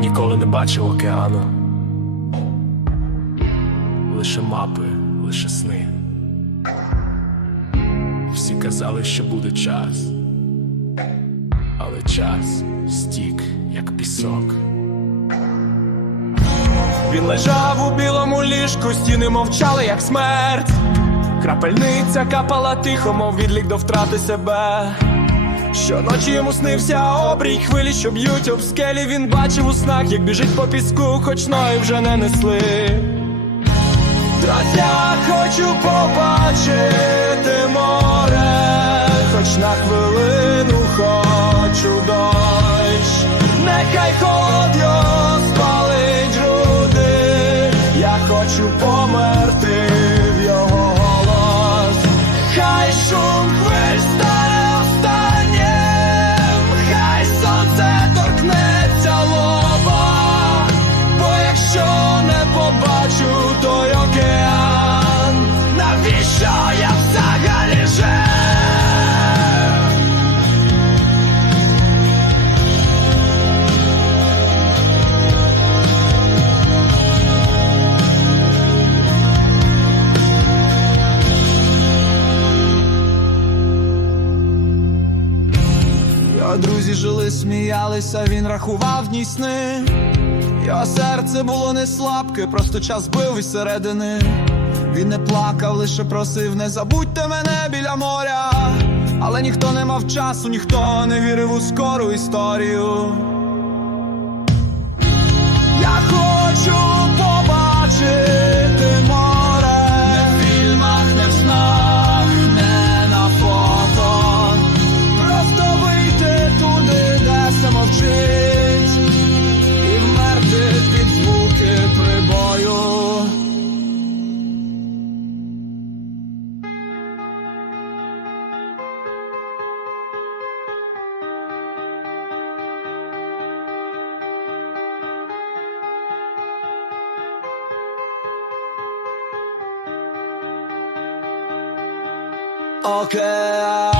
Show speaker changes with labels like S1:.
S1: ніколи не бачив океану. Лише мапи, лише сни. Всі казали, що буде час, але час стік, як пісок. Він лежав у білому ліжку, стіни мовчали, як смерть. Крапельниця капала тихо, мов відлік до втрати себе. Щоночі йому снився обрій хвилі, що б'ють об скелі. Він бачив у снах, як біжить по піску, хоч ноги вже не несли. Друзя, хочу побачити море, хоч на хвилину хочу дощ. Нехай холод спалить груди, я хочу померти
S2: Друзі жили, сміялися, він рахував дні сни. Його серце було не слабке, просто час бив із середини. Він не плакав, лише просив, не забудьте мене біля моря. Але ніхто не мав часу, ніхто не вірив у скору історію. Я хочу Okay.